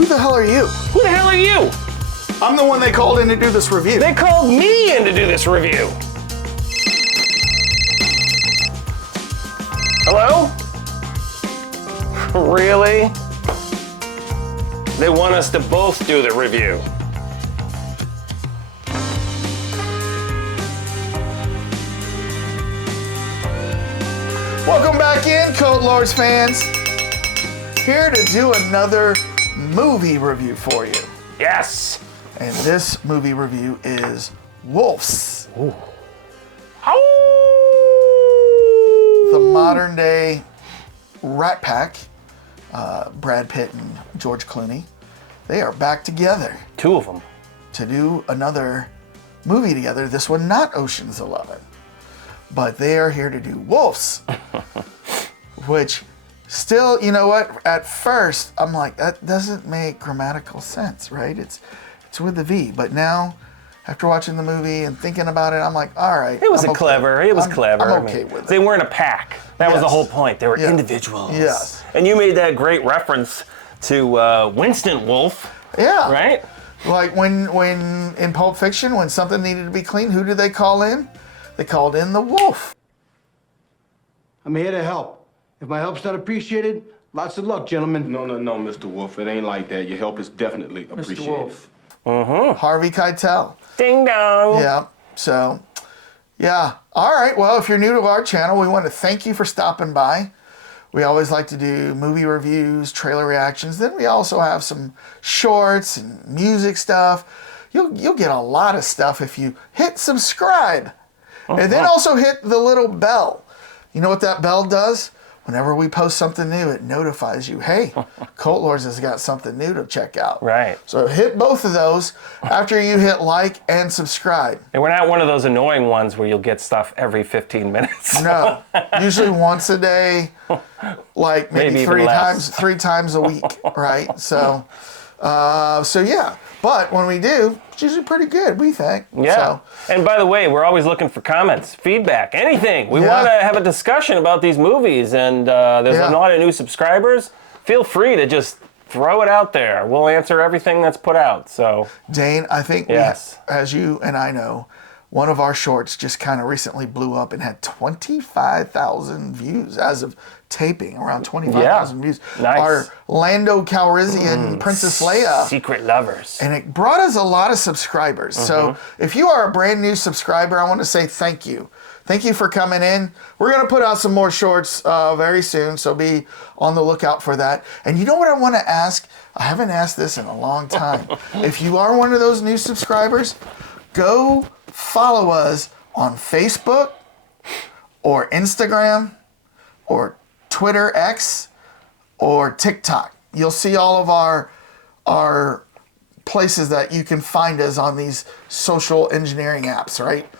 Who the hell are you? Who the hell are you? I'm the one they called in to do this review. They called me in to do this review. Hello? Really? They want us to both do the review. Welcome back in, Code Lords fans. Here to do another movie review for you. Yes. And this movie review is Wolves. Ooh. The modern day Rat Pack, Brad Pitt and George Clooney, they are back together. Two of them. To do another movie together. This one not Ocean's 11. But they are here to do Wolves. Which still, you know what? At first, I'm like, that doesn't make grammatical sense, right? It's with the V. But now, after watching the movie and thinking about it, I'm like, all right. It was clever. It was clever. I'm okay with it. They weren't a pack. That was the whole point. They were individuals. Yes. And you made that great reference to Winston Wolfe. Yeah. Right? Like when in Pulp Fiction, when something needed to be cleaned, who did they call in? They called in the wolf. I'm here to help. If my help's not appreciated, lots of luck, gentlemen. No, Mr. Wolf. It ain't like that. Your help is definitely appreciated. Mr. Wolf. Harvey Keitel. Ding dong. Yeah. So, yeah. All right. Well, if you're new to our channel, we want to thank you for stopping by. We always like to do movie reviews, trailer reactions. Then we also have some shorts and music stuff. You'll get a lot of stuff if you hit subscribe. And then also hit the little bell. You know what that bell does? Whenever we post something new, it notifies you, hey, Cult Lords has got something new to check out. Right. So hit both of those after you hit like and subscribe. And we're not one of those annoying ones where you'll get stuff every 15 minutes. No. Usually once a day, like maybe three times a week, right? So yeah. But when we do, it's usually pretty good, we think. Yeah. So, and by the way, we're always looking for comments, feedback, anything. We want to have a discussion about these movies, and there's a lot of new subscribers. Feel free to just throw it out there. We'll answer everything that's put out. So, Dane, I think, as you and I know, one of our shorts just kind of recently blew up and had 25,000 views as of taping, around 25,000 views. Nice. Our Lando Calrissian Princess Leia. Secret Lovers. And it brought us a lot of subscribers. So if you are a brand new subscriber, I want to say thank you. Thank you for coming in. We're going to put out some more shorts very soon, so be on the lookout for that. And you know what I want to ask? I haven't asked this in a long time. If you are one of those new subscribers, go follow us on Facebook or Instagram or Twitter X or TikTok. You'll see all of our places that you can find us on these social engineering apps, right?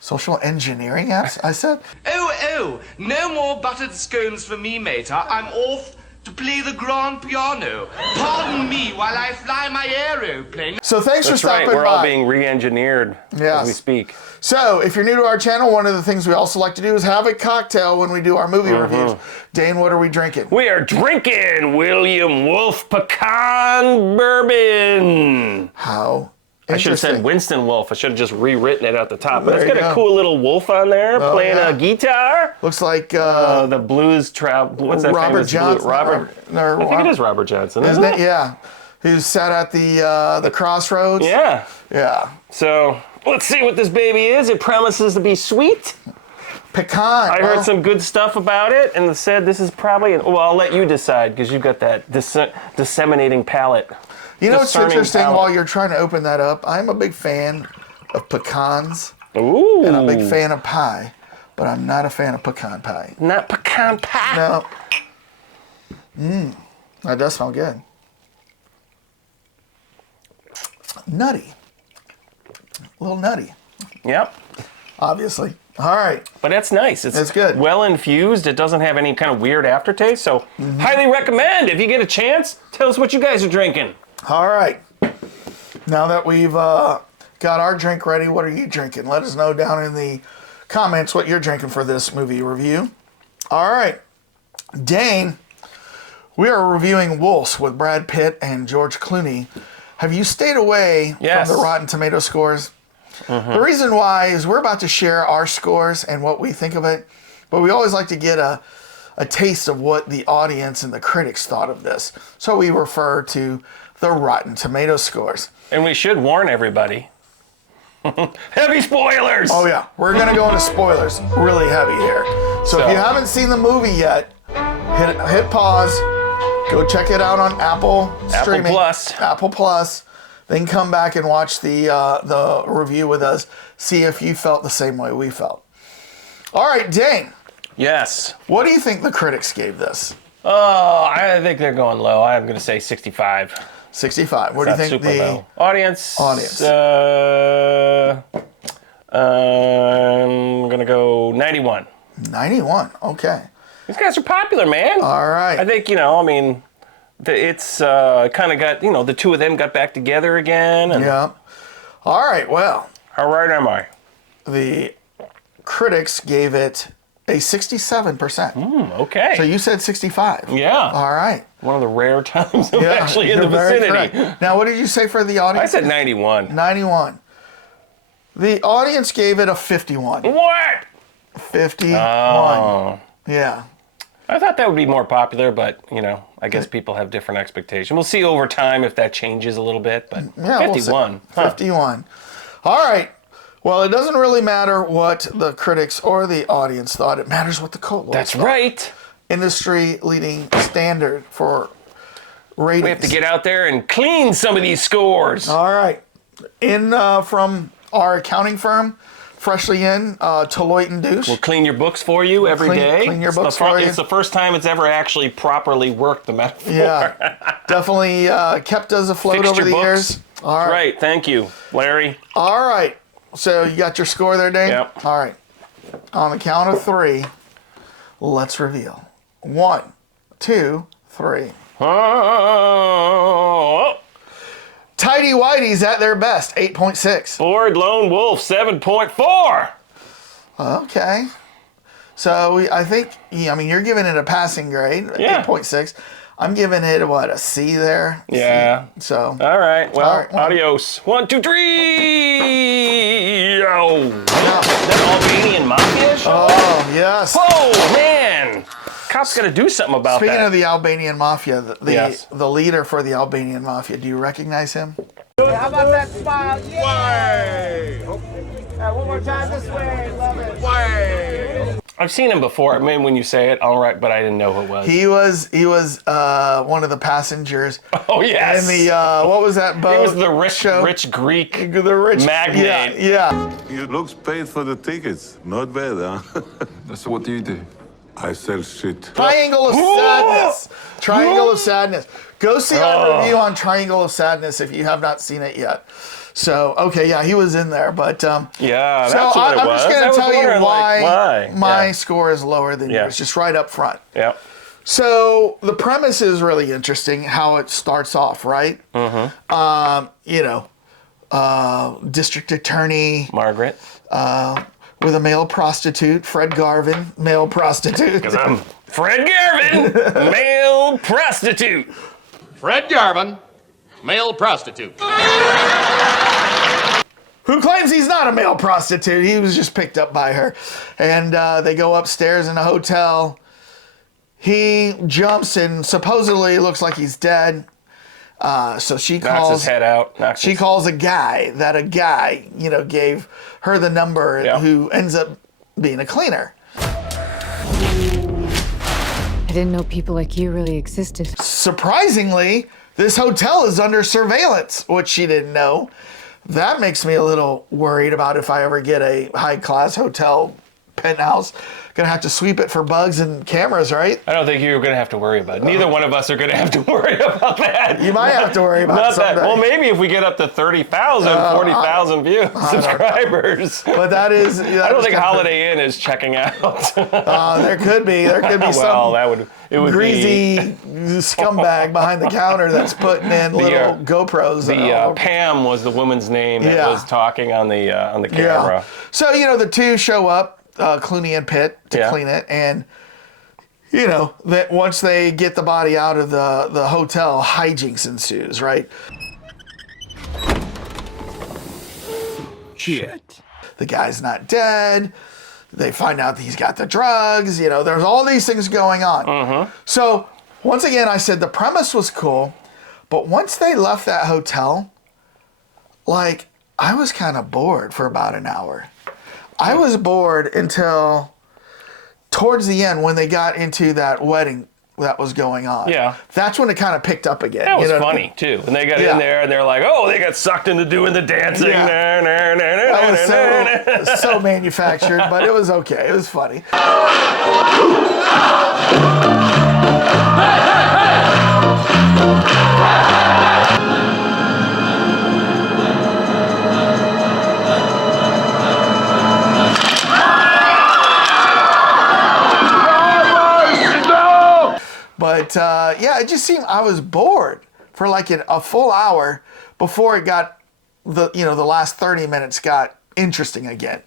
Social engineering apps, I said? Oh, no more buttered scones for me, mater. I'm off to play the grand piano. Pardon me while I fly my aeroplane. So thanks for stopping by. We're all being re-engineered as we speak. So if you're new to our channel, one of the things we also like to do is have a cocktail when we do our movie reviews. Dane, what are we drinking? We are drinking William Wolfe Pecan Bourbon. How I should have said Winston Wolfe. I should have just rewritten it at the top. But There it's got you a go. cool little wolf on there playing a guitar. Looks like The blues what's that Robert famous Johnson. blue? Robert. I think it is Robert Johnson, isn't it? Yeah. Who sat at the crossroads. Yeah. Yeah. So let's see what this baby is. It promises to be sweet. Pecan. I heard some good stuff about it, and said this is probably. Well, I'll let you decide because you've got that disseminating palate. You know what's interesting? palate. While you're trying to open that up, I'm a big fan of pecans. Ooh. And I'm a big fan of pie, but I'm not a fan of pecan pie. Not pecan pie. No. That does smell good. Nutty. A little nutty. Yep. Obviously. All right. But that's nice. It's good. Well infused. It doesn't have any kind of weird aftertaste. So highly recommend. If you get a chance, tell us what you guys are drinking. All right. Now that we've got our drink ready, what are you drinking? Let us know down in the comments what you're drinking for this movie review. All right. Dane, We are reviewing Wolves with Brad Pitt and George Clooney. Have you stayed away Yes. from the Rotten Tomato scores? The reason why is we're about to share our scores and what we think of it, but we always like to get a taste of what the audience and the critics thought of this. So we refer to the Rotten Tomato scores. And we should warn everybody. Heavy spoilers! Oh yeah, we're gonna go into spoilers really heavy here. So if you haven't seen the movie yet, hit pause, go check it out on Apple streaming, Apple Plus. Then come back and watch the review with us. See if you felt the same way we felt. All right, Dane. Yes. What do you think the critics gave this? Oh, I think they're going low. I'm going to say 65. 65. What do you think super the low. Audience? I'm going to go 91. 91. Okay. These guys are popular, man. All right. I think, it's kind of got, the two of them got back together again. And Yeah. All right. Well, how right am I? the critics gave it a 67%. Okay. So you said 65. Yeah. All right. One of the rare times I'm actually in the you're very vicinity. correct. Now, what did you say for the audience? I said 91. 91. The audience gave it a 51. What? 51. Oh. Yeah. I thought that would be more popular, but, I guess people have different expectations. We'll see over time if that changes a little bit, but Yeah, 51. We'll 51. All right. Well, it doesn't really matter what the critics or the audience thought. It matters what the cult lords That's thought. right. Industry-leading standard for ratings. We have to get out there and clean some of these scores. All right. From our accounting firm, freshly in, Deloitte & Douche. We'll clean your books for you every day. Clean your books for you. It's the first time it's ever actually properly worked, the metaphor. Yeah. Definitely kept us afloat Fixed over your the books. years. All right. Right. Thank you, Larry. All right. So you got your score there, Dave? Yep. All right. On the count of 3, let's reveal. 1, 2, 3. Oh, Tidy Whitey's at their best, 8.6. Bored Lone Wolf, 7.4. Okay. So I think, you're giving it a passing grade, Yeah. 8.6. I'm giving it, a C there? Yeah. C. So. All right. Well, All right, well. adios. 1, 2, 3. Oh. That Albanian Mafia show? Oh, yes. Whoa, man. Cops got to do something about Speaking that. of the Albanian Mafia, Yes. the leader for the Albanian Mafia, do you recognize him? How about that smile? Yeah! One more time this way. Love it. I've seen him before. I mean, when you say it, all right, but I didn't know who it was. He was one of the passengers. Oh, yes. And the what was that boat? He was the rich Greek The rich magnate. Yeah. You looks paid for the tickets. Not bad, huh? So what do you do? I sell shit. Triangle of Sadness. Triangle of Sadness. Go see our review on Triangle of Sadness if you have not seen it yet. So, okay, yeah, he was in there, but Yeah, so that's what it I'm was. just going I to was tell you wondering, why my Yeah. score is lower than Yeah. yours, just right up front. Yep. So the premise is really interesting. How it starts off, right? District attorney Margaret. with a male prostitute, Fred Garvin, male prostitute. Because I'm Fred Garvin, male prostitute. Fred Garvin, male prostitute. Who claims he's not a male prostitute. He was just picked up by her. And they go upstairs in a hotel. He jumps and supposedly looks like he's dead. So she Knocks calls his head out. She calls a guy, gave her the number, Yeah. who ends up being a cleaner. I didn't know people like you really existed. Surprisingly, this hotel is under surveillance, which she didn't know. That makes me a little worried about if I ever get a high-class hotel penthouse. Gonna have to sweep it for bugs and cameras, right? I don't think you're going to have to worry about it. Neither one of us are going to have to worry about that. You might have to worry about Not something. that. Well, maybe if we get up to 30,000, 40,000 subscribers. But that is. I don't think Holiday Inn is checking out. There could be. There could be well, some it would greasy be. scumbag behind the counter that's putting in little GoPros. Pam was the woman's name that was talking on the camera. So the two show up, Clooney and Pitt, to Yeah. clean it, and you know, that once they get the body out of the hotel, hijinks ensues, right? Shit. The guy's not dead. They find out that he's got the drugs. You know, there's all these things going on. So once again, I said the premise was cool, but once they left that hotel, like, I was kind of bored for about an hour. I was bored until towards the end when they got into that wedding that was going on. Yeah. That's when it kind of picked up again. That was you know funny, too. When they got in there and they're like, oh, they got sucked into doing the dancing. Yeah. That was so manufactured, but it was okay. It was funny. But yeah, it just seemed I was bored for like a full hour before it got the last 30 minutes got interesting again.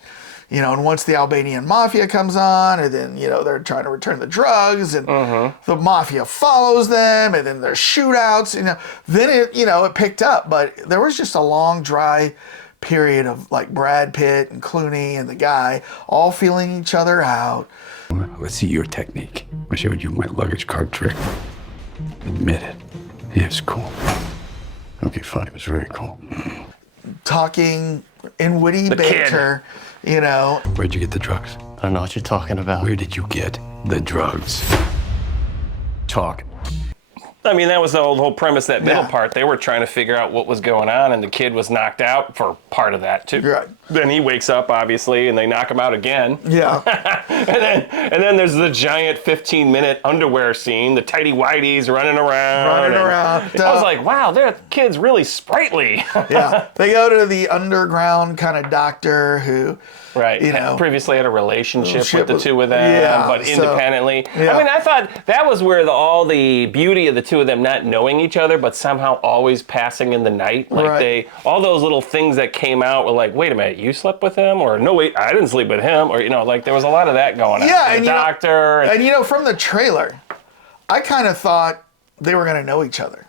You know, and once the Albanian Mafia comes on, and then, you know, they're trying to return the drugs, and the Mafia follows them, and then there's shootouts, you know, then it picked up. But there was just a long, dry period of like Brad Pitt and Clooney and the guy all feeling each other out. Let's see your technique. I showed you my luggage cart trick. Admit it. Yeah, it's cool. Okay, fine. It was very cool. Talking in witty banter, you know. Where'd you get the drugs? I don't know what you're talking about. Where did you get the drugs? Talk. I mean, that was the whole premise, that middle part. They were trying to figure out what was going on, and the kid was knocked out for part of that, too. Right. Then he wakes up, obviously, and they knock him out again. Yeah. and then there's the giant 15-minute underwear scene, the tighty-whities running around. I was like, wow, that kid's really sprightly. Yeah. They go to the underground kind of doctor who... Right. You know, previously had a relationship with the two of them, but independently. Yeah. I mean, I thought that was where all the beauty of the two of them not knowing each other, but somehow always passing in the night. Like all those little things that came out were like, wait a minute, you slept with him? Or no, wait, I didn't sleep with him. Or, you know, like there was a lot of that going on. Yeah. The doctor. And, you know, from the trailer, I kind of thought they were going to know each other.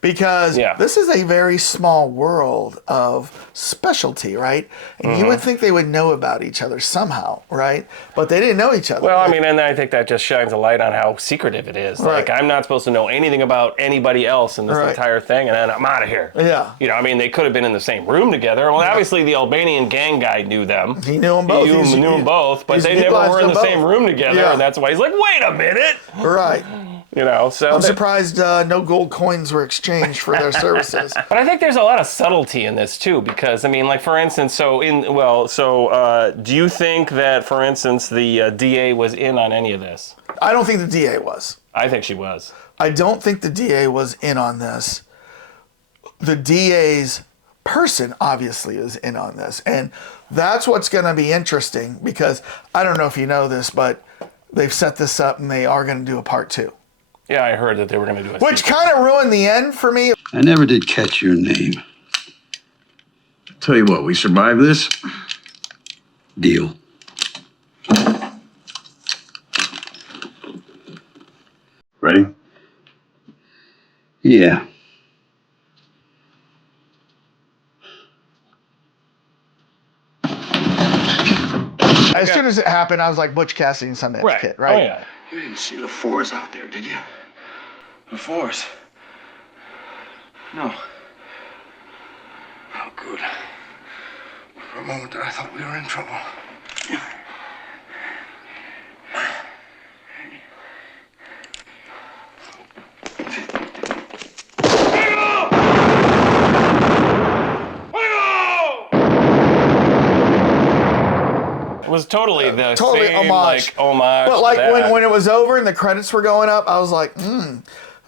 Because this is a very small world of specialty, right? And you would think they would know about each other somehow, right? But they didn't know each other. Well, I mean, and I think that just shines a light on how secretive it is. Like, I'm not supposed to know anything about anybody else in this entire thing, and then I'm out of here. Yeah. You know, I mean, they could have been in the same room together. Well, obviously, the Albanian gang guy knew them. He knew them both. He knew them both, but they never were in the same room together, and that's why he's like, wait a minute! Right. You know, so I'm surprised no gold coins were exchanged for their services. But I think there's a lot of subtlety in this too, because I mean, like for instance, do you think that, for instance, the DA was in on any of this? I don't think the DA was. I think she was. I don't think the DA was in on this. The DA's person obviously is in on this, and that's what's going to be interesting, because I don't know if you know this, but they've set this up and they are going to do a part 2. Yeah, I heard that they were going to do it. Which kind of ruined the end for me. I never did catch your name. Tell you what, we survive this? Deal. Ready? Yeah. As soon as it happened, I was like Butch Cassidy and Sundance Kid, right? Oh, yeah. You didn't see the fours out there, did you? The fours? No. Oh, good. For a moment there, I thought we were in trouble. It was totally the totally same, homage. homage. But like to that. when it was over and the credits were going up, I was like,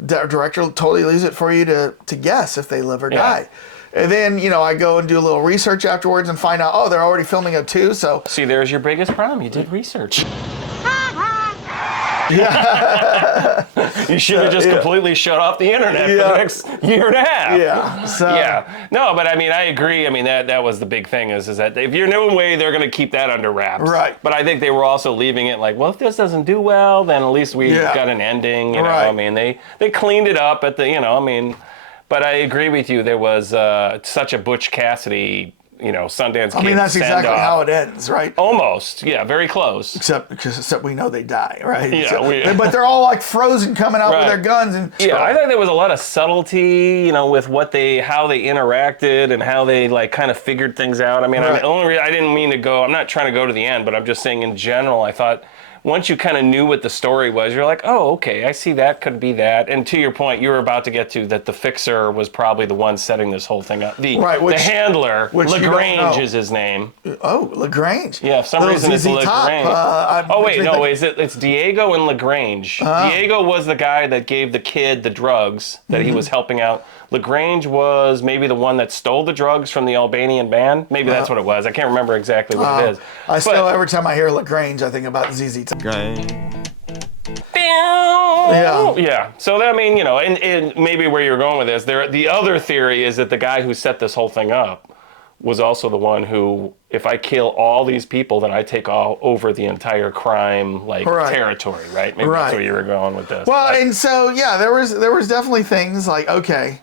director totally leaves it for you to guess if they live or die. And then, you know, I go and do a little research afterwards and find out, oh, they're already filming it too. So See, there's your biggest problem. You did research. I don't know if you know this, but they filmed it in the 70s. Well, so do you think that, for instance, the DA was in on any of this? I think she was. I don't think the DA was in on this. I think she was. You should have just completely shut off the internet for the next year and a half. Yeah. So. Yeah. No, but I mean, I agree. I mean, that was the big thing is that if you're no way they're going to keep that under wraps. Right. But I think they were also leaving it like, well, if this doesn't do well, then at least we got an ending. You know, I mean, they cleaned it up at the, you know, I mean, but I agree with you. There was such a Butch Cassidy, you know, Sundance Kid. I mean, that's exactly how it ends, right? Almost, yeah, very close. Except we know they die, right? Yeah, so, but they're all like frozen, coming out with their guns and. Yeah, I think there was a lot of subtlety, you know, with how they interacted and how they like kind of figured things out. I mean, I didn't mean to go. I'm not trying to go to the end, but I'm just saying in general, I thought. Once you kind of knew what the story was, you're like, oh, okay, I see that could be that. And to your point, you were about to get to that the fixer was probably the one setting this whole thing up. The handler, LaGrange is his name. Oh, LaGrange. Yeah, for some reason it's LaGrange. It's Diego and LaGrange. Diego was the guy that gave the kid the drugs that he was helping out. LaGrange was maybe the one that stole the drugs from the Albanian band. Maybe that's what it was. I can't remember exactly what it is. Every time I hear LaGrange, I think about ZZ Top. Yeah. So I mean, you know, and maybe where you're going with this, the other theory is that the guy who set this whole thing up was also the one who, if I kill all these people, then I take all over the entire crime territory, right? Maybe that's where you were going with this. Well, and so there was definitely things like, okay,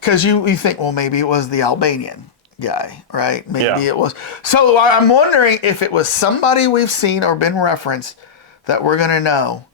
because you think, well, maybe it was the Albanian guy, right? Maybe it was. So I'm wondering if it was somebody we've seen or been referenced that we're gonna know,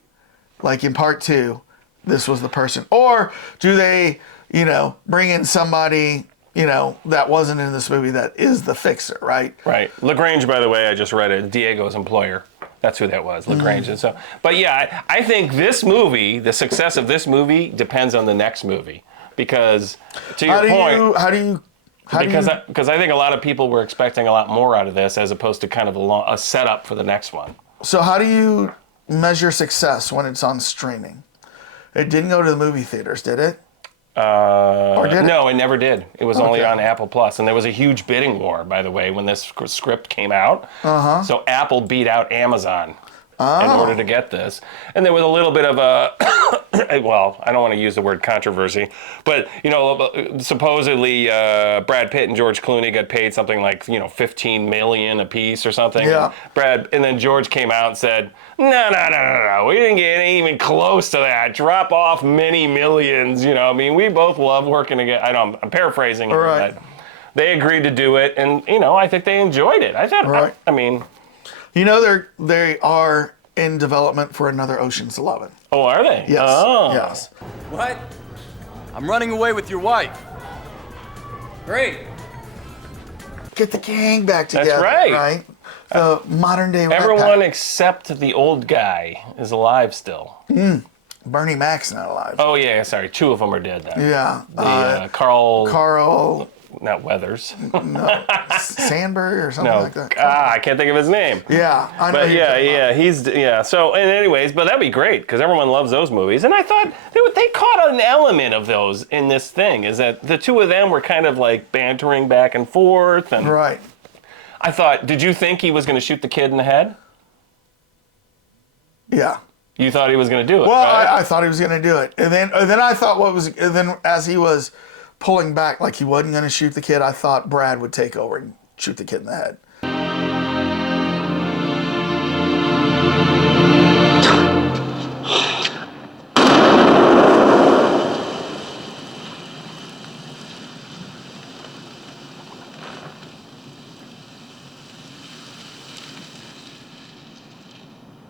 like in part 2, this was the person, or do they, you know, bring in somebody, you know, that wasn't in this movie that is the fixer, right? Right. LaGrange, by the way, I just read it. Diego's employer. That's who that was, LaGrange. And so, but yeah, I think this movie, the success of this movie, depends on the next movie. Because to your point, because I think a lot of people were expecting a lot more out of this as opposed to kind of a setup for the next one. So how do you measure success when it's on streaming? It didn't go to the movie theaters, did it? Or did it? No, it never did. It was only on Apple Plus, and there was a huge bidding war, by the way, when this script came out. So Apple beat out Amazon in order to get this, and there was a little bit of a well, I don't want to use the word controversy, but you know, supposedly Brad Pitt and George Clooney got paid something like, you know, $15 million a piece or something. Yeah. And then George came out and said, no, we didn't get even close to that. Drop off many millions. You know, I mean, we both love working together. I'm paraphrasing. Right. But they agreed to do it, and you know, I think they enjoyed it. I thought, I mean, you know, they are in development for another Ocean's 11. Oh, are they? Yes. Oh. Yes. What? I'm running away with your wife. Great. Get the gang back together. That's right. Right? The modern day. Everyone except the old guy is alive still. Bernie Mac's not alive. Oh yeah, sorry. 2 of them are dead then. Yeah. Carl. Not Weathers. No. Sandberg or something like that. I can't think of his name. Yeah, I know. But So, and anyways, but that'd be great because everyone loves those movies. And I thought they caught an element of those in this thing. Is that the 2 of them were kind of like bantering back and forth, and right. I thought, did you think he was going to shoot the kid in the head? Yeah. You thought he was going to do it? Well, right? I thought he was going to do it, and then I thought as he was pulling back, like he wasn't going to shoot the kid, I thought Brad would take over and shoot the kid in the head.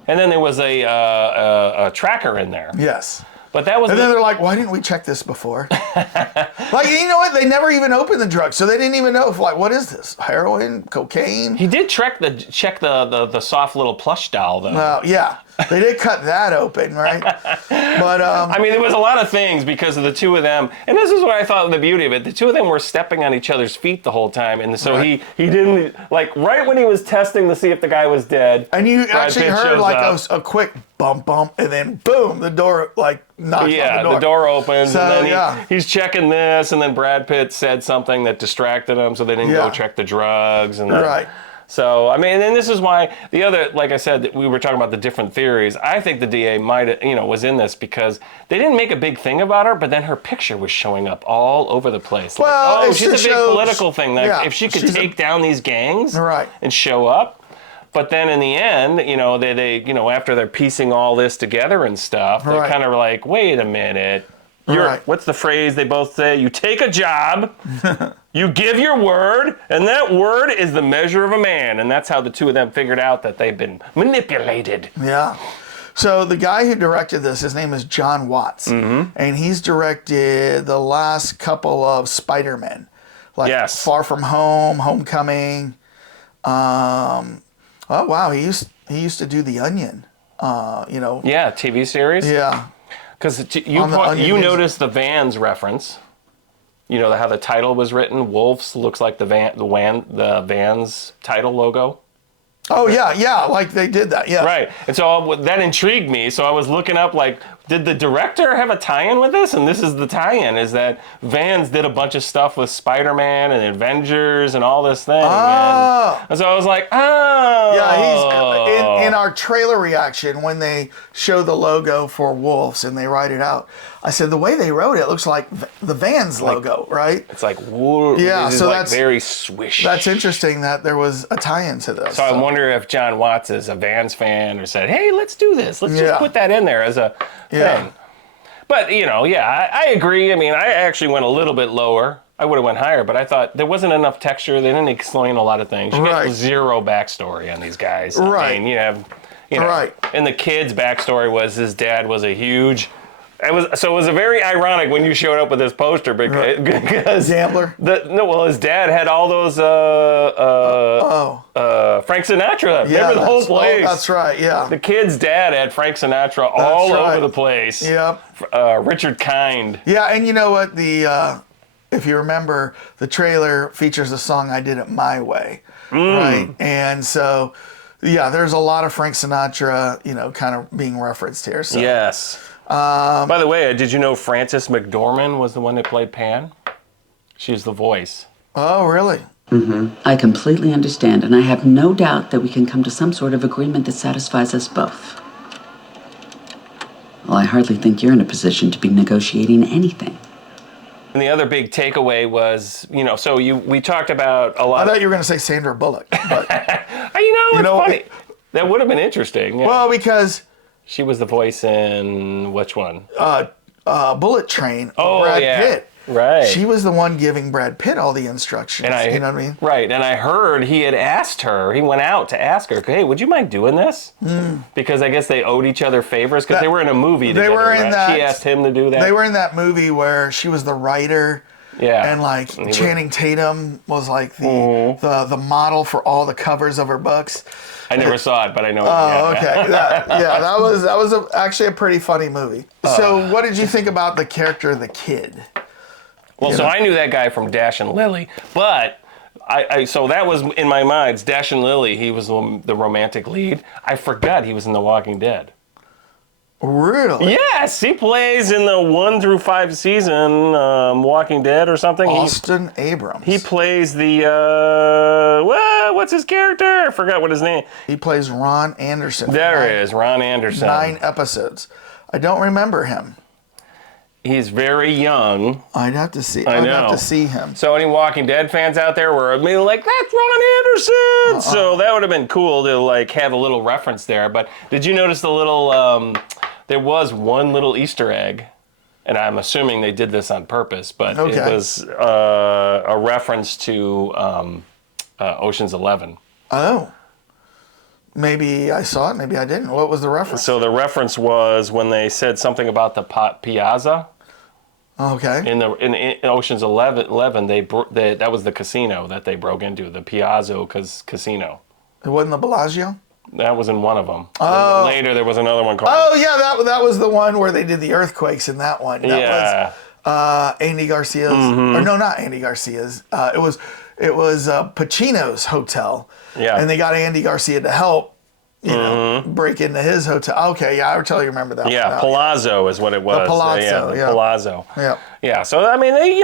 And then there was a tracker in there. Yes. But that was. And then they're like, "Why didn't we check this before?" Like, you know what? They never even opened the drug, so they didn't even know if, like, what is this? Heroin, cocaine? He did check the soft little plush doll though. Well, yeah, they did cut that open, right? But I mean, there was a lot of things because of the 2 of them, and this is what I thought the beauty of it. The 2 of them were stepping on each other's feet the whole time, and so he didn't, like, right when he was testing to see if the guy was dead. And you actually heard like a quick bump, and then boom, the door like knocked on the door. Yeah, the door opens, so, and then he's checking this, and then Brad Pitt said something that distracted him, so they didn't go check the drugs, and then, So, I mean, and this is why the other, like I said, we were talking about the different theories. I think the DA was in this because they didn't make a big thing about her, but then her picture was showing up all over the place. Well, like, she's a big political thing. Like, if she could take down these gangs and show up. But then in the end, they after they're piecing all this together and stuff, they're kind of like, wait a minute. What's the phrase they both say? You take a job, you give your word, and that word is the measure of a man. And that's how the two of them figured out that they've been manipulated. Yeah. So the guy who directed this, his name is John Watts. And he's directed the last couple of Spider-Men. Like Far From Home, Homecoming. Oh, wow. He used to do The Onion. Yeah, TV series. Yeah. Because you noticed the Vans reference. You know how the title was written. Wolves looks like the Vans title logo. Oh yeah, like they did that. Yeah. Right, and so that intrigued me. So I was looking up, like, did the director have a tie-in with this? And this is the tie-in: is that Vans did a bunch of stuff with Spider-Man and Avengers and all this thing. Oh. And so I was like, oh. Yeah, he's in our trailer reaction when they show the logo for Wolves and they write it out. I said the way they wrote it looks like the Vans logo, right? It's like wool. Yeah, so that's very swish. That's interesting that there was a tie-in to this. So I wonder if John Watts is a Vans fan or said, "Hey, let's do this. Let's just put that in there as a thing." But I agree. I mean, I actually went a little bit lower. I would have went higher, but I thought there wasn't enough texture. They didn't explain a lot of things. You get zero backstory on these guys. Right. I mean, and the kid's backstory was his dad was a huge. It was a very ironic when you showed up with this poster because Gambler. His dad had all those Frank Sinatra. Yeah, remember the whole place? Oh, that's right. Yeah. The kid's dad had Frank Sinatra all over the place. Yep. Richard Kind. Yeah, and you know what? If you remember, the trailer features a song "I Did It My Way," right? And so, there's a lot of Frank Sinatra, kind of being referenced here. So. Yes. By the way, did you know Frances McDormand was the one that played Pan? She's the voice. Oh, really? I completely understand, and I have no doubt that we can come to some sort of agreement that satisfies us both. Well, I hardly think you're in a position to be negotiating anything. And the other big takeaway was, we talked about a lot. I thought you were going to say Sandra Bullock. But, it's funny. That would have been interesting. Yeah. Well, because... She was the voice in which one? Bullet Train. Oh, Brad Pitt. Right. She was the one giving Brad Pitt all the instructions. You know what I mean? Right. And I heard he had asked her, he went out to ask her, hey, would you mind doing this? Because I guess they owed each other favors because they were in a movie together. They were in that. She asked him to do that. They were in that movie where she was the writer. Yeah. And like Channing Tatum was like the model for all the covers of her books. I never saw it, but I know. Oh, okay. That was actually a pretty funny movie. So, what did you think about the character of the kid? Well, I knew that guy from Dash and Lily, but so that was in my mind. Dash and Lily, he was the romantic lead. I forgot he was in The Walking Dead. Really? Yes, he plays in the 1 through 5 season Walking Dead or something. Austin Abrams. He plays the what's his character? I forgot what his name. He plays Ron Anderson. There it is, Ron Anderson. 9 episodes. I don't remember him. He's very young. I'd have to see. I'd have to see him. So any Walking Dead fans out there were like, "That's Ron Anderson." So that would have been cool to like have a little reference there. But did you notice the little? There was one little Easter egg, and I'm assuming they did this on purpose. But it was a reference to Ocean's 11. Oh. Maybe I saw it, maybe I didn't. What was the reference? So the reference was when they said something about the Piazza. Okay. In Ocean's 11, that was the casino that they broke into, the Piazza Casino. It wasn't the Bellagio? That was in one of them. Oh. Later, there was another one called. Oh yeah, that was the one where they did the earthquakes in that one. That was Andy Garcia's. Or no, not Andy Garcia's. It was Pacino's hotel. Yeah. And they got Andy Garcia to help, break into his hotel. Okay, yeah, I totally remember that. Yeah, one. Palazzo is what it was. The Palazzo, Palazzo. Yeah. Yeah. So I mean, they,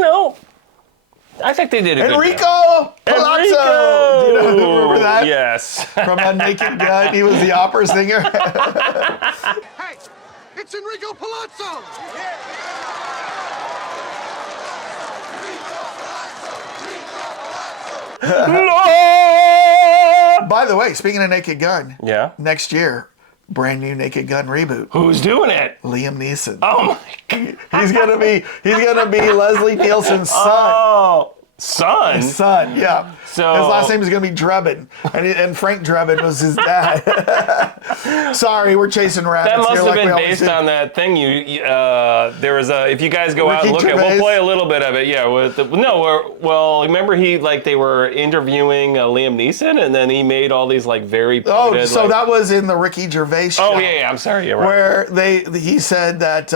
I think they did a good job. Enrico Palazzo. Do you know, remember that? Yes. From A Naked Gun, he was the opera singer. Hey, it's Enrico Palazzo! By the way, speaking of Naked Gun, Yeah. next year, brand new Naked Gun reboot. Who's doing it? Liam Neeson. Oh my God. He's gonna be Leslie Nielsen's son. Oh, son. His son, yeah. So his last name is gonna be Drebin, and Frank Drebin was his dad. Sorry, we're chasing rabbits. That must here have like we been always based do. on that thing there was a, if you guys go out and look at, we'll play a little bit of it, yeah. Remember they were interviewing Liam Neeson, and then he made all these like very pointed, that was in the Ricky Gervais show. Oh yeah, I'm sorry, you're right. Where he said that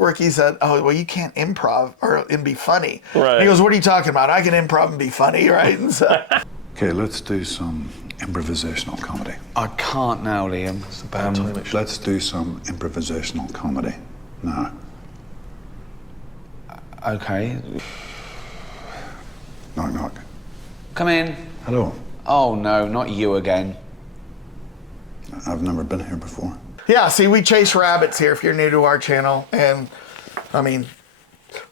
Ricky said, "Oh, well, you can't improv and be funny." Right. He goes, "What are you talking about? I can improv and be funny, right?" And so, Okay, let's do some improvisational comedy. I can't now, Liam. Let's do some improvisational comedy now. Okay. Knock, knock. Come in. Hello. Oh no, not you again. I've never been here before. yeah, see, we chase rabbits here if you're new to our channel. And, I mean...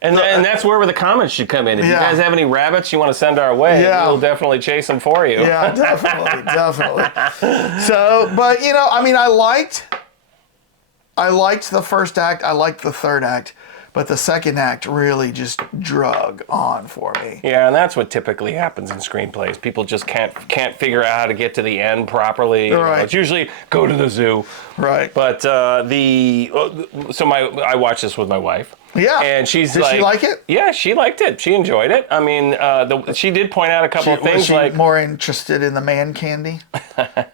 And that's where the comments should come in. If you guys have any rabbits you want to send our way, we'll definitely chase them for you. Yeah, definitely, definitely. So, but, I mean, I liked the first act. I liked the third act. But the second act really just drug on for me. Yeah, and that's what typically happens in screenplays. People just can't figure out how to get to the end properly. Right. It's usually go to the zoo. Right. But I watched this with my wife. Yeah. And she's Did she like it? Yeah, she liked it. She enjoyed it. I mean, she did point out a couple of things was she more interested in the man candy?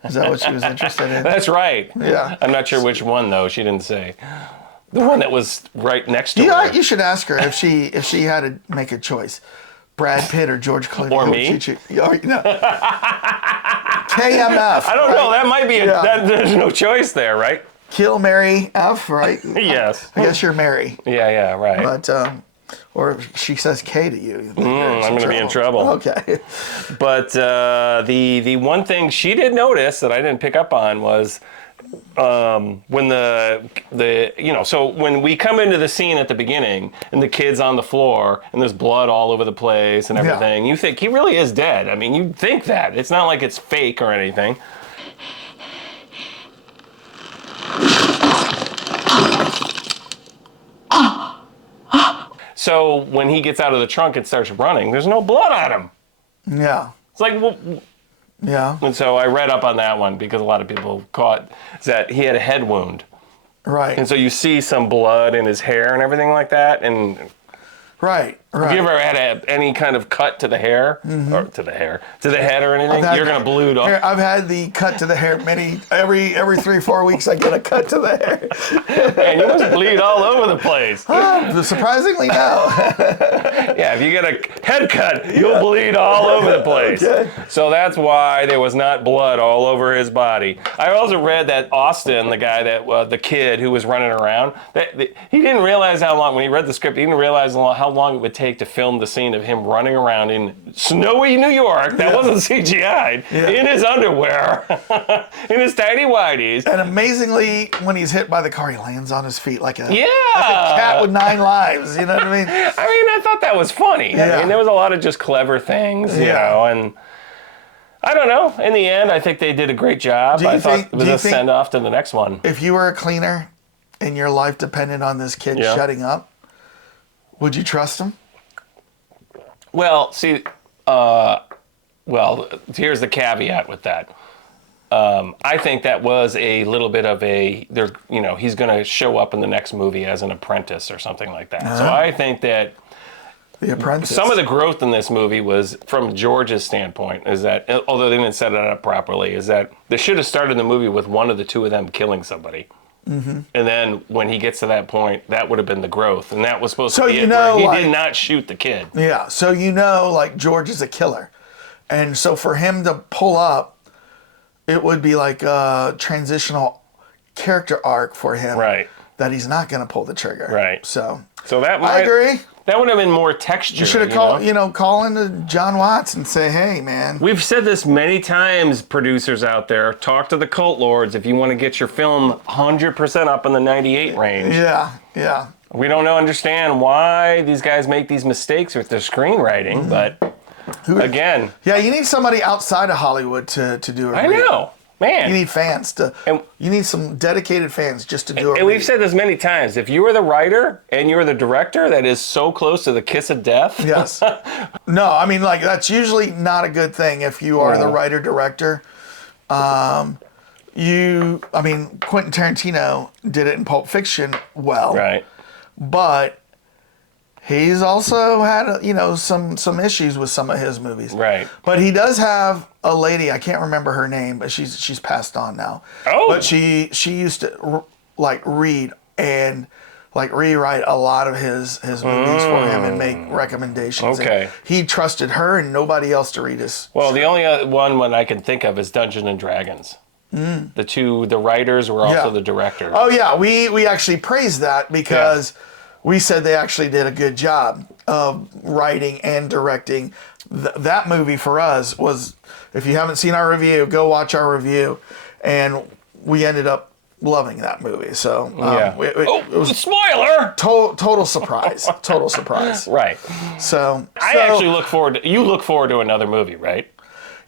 Is that what she was interested in? That's right. Yeah. I'm not sure which one though. She didn't say. The one that was right next to her. You should ask her if she had to make a choice, Brad Pitt or George Clooney. Or me? KMF. I don't know. That might be there's no choice there, right? Kill, marry, F, right? Yes. I guess you're Mary. Yeah, right. But or if she says K to you, I'm going to be in trouble. Okay. But the one thing she did notice that I didn't pick up on was when so when we come into the scene at the beginning and the kid's on the floor and there's blood all over the place and everything, you think he really is dead. I mean, you think that. It's not like it's fake or anything. So when he gets out of the trunk and starts running, there's no blood on him. Yeah. It's like, well, yeah. and so I read up on that one because a lot of people caught that he had a head wound. Right. And so you see some blood in his hair and everything like that. And right. Have you ever had any kind of cut to the hair or to the head or anything? You're gonna bleed off. I've had the cut to the hair every 3-4 weeks. I get a cut to the hair. And you must bleed all over the place. Surprisingly, no. Yeah, if you get a head cut, you'll bleed all over the place. Okay. So that's why there was not blood all over his body. I also read that Austin, the guy that the kid who was running around, he didn't realize how long when he read the script. He didn't realize how long it would take to film the scene of him running around in snowy New York. That wasn't CGI'd. In his underwear, in his tidy whities. And amazingly, when he's hit by the car, he lands on his feet like a cat cat with 9 lives. You know what I mean? I thought that was funny. Yeah. I mean, there was a lot of just clever things, you know, and I don't know. In the end, I think they did a great job. I thought it was a send-off to the next one. If you were a cleaner and your life depended on this kid shutting up, would you trust him? Well, see, here's the caveat with that. I think that was a little bit of he's going to show up in the next movie as an apprentice or something like that. So I think that The Apprentice. some of the growth in this movie was, from George's standpoint, is that, although they didn't set it up properly, is that they should have started the movie with one of the two of them killing somebody. Mm-hmm. And then when he gets to that point, that would have been the growth. And that was supposed to be it, where he did not shoot the kid. Yeah, so like George is a killer. And so for him to pull up, it would be like a transitional character arc for him. Right. That he's not going to pull the trigger. Right. So that I agree. That would have been more texture. You should have called, call into John Watts and say, hey, man. We've said this many times, producers out there. Talk to the cult lords if you want to get your film 100% up in the 98 range. Yeah. We don't understand why these guys make these mistakes with their screenwriting, but again. Yeah, you need somebody outside of Hollywood to do it. I know. Man. You need fans you need some dedicated fans just to do it. And we've said this many times. If you are the writer and you're the director, that is so close to the kiss of death. Yes. No, I mean, like, that's usually not a good thing if you are the writer-director. Quentin Tarantino did it in Pulp Fiction well. Right. But he's also had, some issues with some of his movies. Right. But he does have a lady, I can't remember her name, but she's passed on now. Oh. But she used to read and rewrite a lot of his movies for him and make recommendations. Okay. And he trusted her and nobody else to read his. Well, the only other one I can think of is Dungeons and Dragons. The writers were also the directors. Oh yeah, we actually praised that because we said they actually did a good job of writing and directing. That movie for us was, if you haven't seen our review, go watch our review, and we ended up loving that movie. So it was spoiler. Total surprise. Total surprise. Right. So I actually look forward to another movie, right?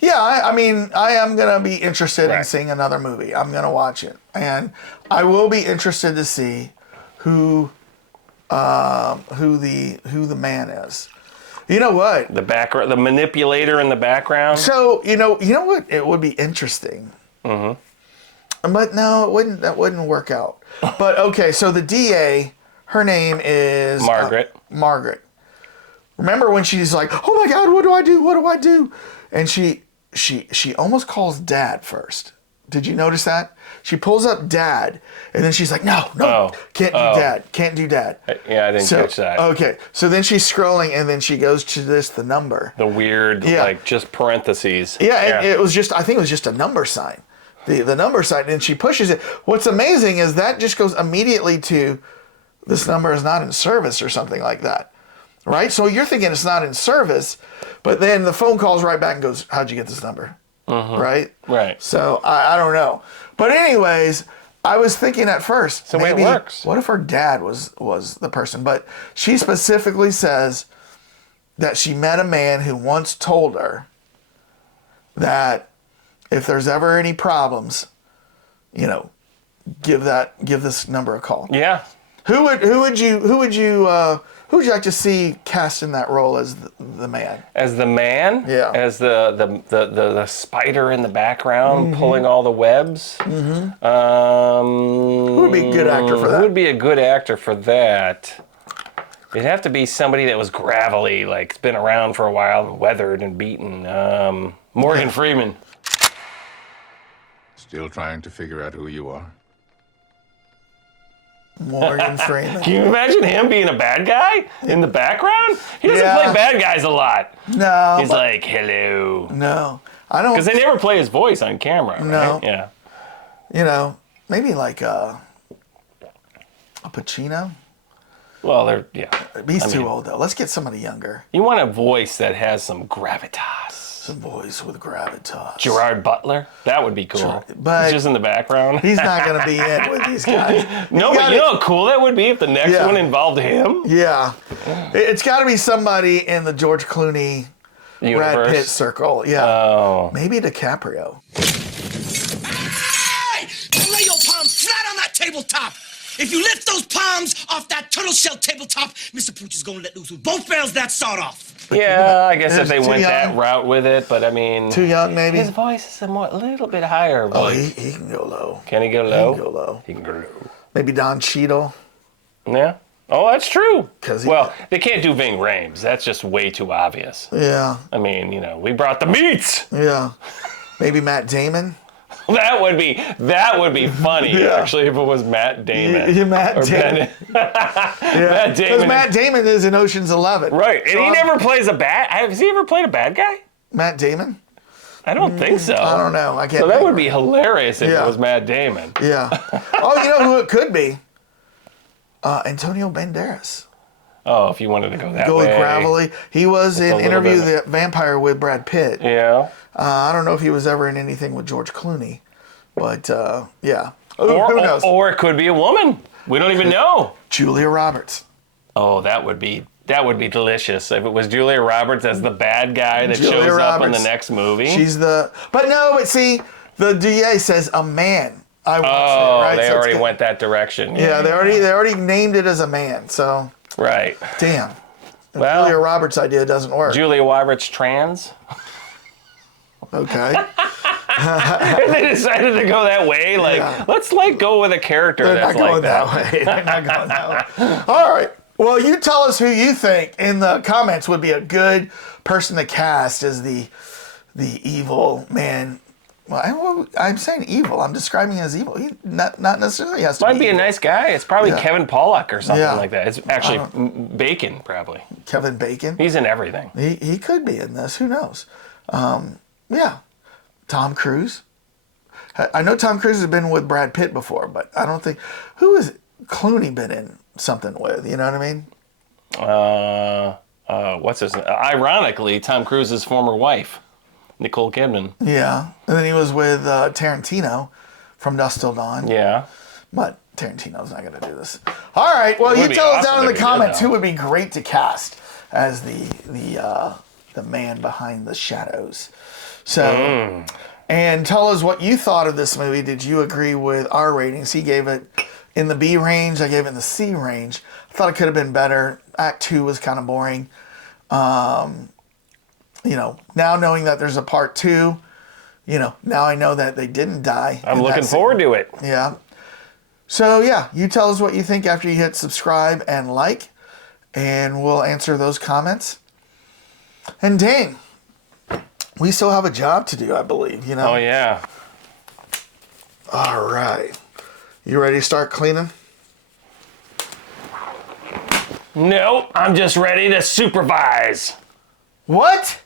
Yeah, I am going to be interested in seeing another movie. I'm going to watch it. And I will be interested to see who the man is. You know what? The manipulator in the background. So, you know what? It would be interesting. Mm-hmm. But no, it wouldn't. That wouldn't work out. But okay, so the DA, her name is Margaret. Margaret. Remember when she's like, "Oh my God, what do I do? What do I do?" And she almost calls Dad first. Did you notice that? She pulls up Dad, and then she's like, no, can't do Dad. Yeah, I didn't catch that. Okay, so then she's scrolling, and then she goes to the number. The weird, just parentheses. Yeah, and I think it was just a number sign. The number sign, and she pushes it. What's amazing is that just goes immediately to, this number is not in service or something like that. Right? So you're thinking it's not in service, but then the phone calls right back and goes, how'd you get this number? Mm-hmm. Right? Right. So I don't know. But anyways, I was thinking at first, so maybe it works. What if her dad was the person? But she specifically says that she met a man who once told her that if there's ever any problems, give this number a call. Yeah. Who would you like to see cast in that role as the man? As the man? Yeah. As the spider in the background pulling all the webs? Mm-hmm. Who would be a good actor for that? Who would be a good actor for that? It'd have to be somebody that was gravelly, like been around for a while, weathered and beaten. Morgan Freeman. Still trying to figure out who you are? Morgan Freeman. Can you imagine him being a bad guy in the background? He doesn't play bad guys a lot. No. He's like, hello. No. I don't. Because they never play his voice on camera, right? No. Yeah. Maybe like a Pacino. Well, He's too old, though. Let's get somebody younger. You want a voice that has some gravitas. Some voice with gravitas. Gerard Butler? That would be cool. But he's just in the background. He's not going to be in with these guys. No, but you know how cool that would be if the next one involved him? Yeah. It's got to be somebody in the George Clooney, Brad Pitt circle. Yeah. Oh. Maybe DiCaprio. Hey! Lay your palms flat on that tabletop. If you lift those palms off that turtle shell tabletop, Mr. Pooch is going to let loose with both barrels that sawed off. Yeah, I guess if they went that route with it, but I mean... Too young, maybe? His voice is a little bit higher. Oh, he can go low. Can he go low? He can go low. He can go low. Maybe Don Cheadle. Yeah. Oh, that's true. They can't do Ving Rhames. That's just way too obvious. Yeah. I mean, we brought the meats. Yeah. Maybe Matt Damon. That would be funny, actually, if it was Matt Damon. Yeah, Matt Damon. Matt Damon. Because Matt Damon is in Ocean's 11. Right, and he never plays a bad... Has he ever played a bad guy? Matt Damon? I don't think so. I don't know. I can't. So that would be hilarious if it was Matt Damon. Yeah. Oh, you know who it could be? Antonio Banderas. Oh, if you wanted to go that Go way. gravelly. He was in a little Interview bit- the Vampire with Brad Pitt. Yeah. I don't know if he was ever in anything with George Clooney, but yeah. Or, Who knows? Or it could be a woman. We don't even know. Julia Roberts. Oh, that would be delicious if it was Julia Roberts as the bad guy that Julia shows up in Roberts. the next movie. She's but see, the DA says a man. I watched Oh, it, right? they So already went that direction. Yeah, they already named it as a man. So Right. damn. The Well, Julia Roberts idea doesn't work. Julia Roberts trans. Okay. If they decided to go that way, let's go with a character They're that's not going like that. way. They're not going that way. All right. Well, you tell us who you think in the comments would be a good person to cast as the evil man. Well, I'm saying evil. I'm describing him as evil. He not necessarily has to Might be a evil. nice guy. It's probably Yeah. Kevin Pollak or something Yeah. like that. It's actually Bacon, probably. Kevin Bacon. He's in everything. He could be in this. Who knows? Yeah. Tom Cruise. I know Tom Cruise has been with Brad Pitt before, but I don't think who has Clooney been in something with. You know what I mean? What's his name? Ironically, Tom Cruise's former wife, Nicole Kidman. Yeah, and then he was with Tarantino from Dusk Till Dawn. Yeah. But Tarantino's not going to do this. All right, well, It would you be tell us awesome down in if the he did, comments though. who would be great to cast as the man behind the shadows. So, and tell us what you thought of this movie. Did you agree with our ratings? He gave it in the B range. I gave it in the C range. I thought it could have been better. Act 2 was kind of boring. Now knowing that there's a part 2, now I know that they didn't die. I'm looking forward to it. Yeah. So, yeah, you tell us what you think after you hit subscribe and like, and we'll answer those comments. And dang, we still have a job to do, I believe, Oh, yeah. All right. You ready to start cleaning? Nope, I'm just ready to supervise. What?